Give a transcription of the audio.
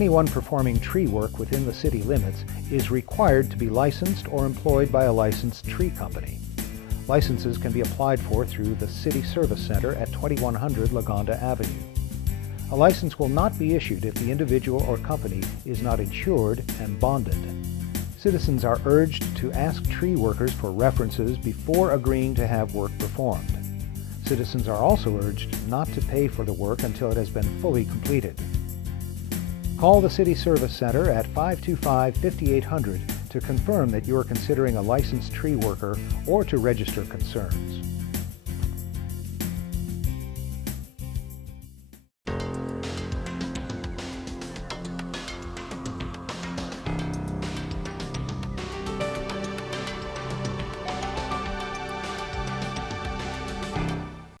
Anyone performing tree work within the city limits is required to be licensed or employed by a licensed tree company. Licenses can be applied for through the City Service Center at 2100 Lagonda Avenue. A license will not be issued if the individual or company is not insured and bonded. Citizens are urged to ask tree workers for references before agreeing to have work performed. Citizens are also urged not to pay for the work until it has been fully completed. Call the City Service Center at 525-5800 to confirm that you are considering a licensed tree worker or to register concerns.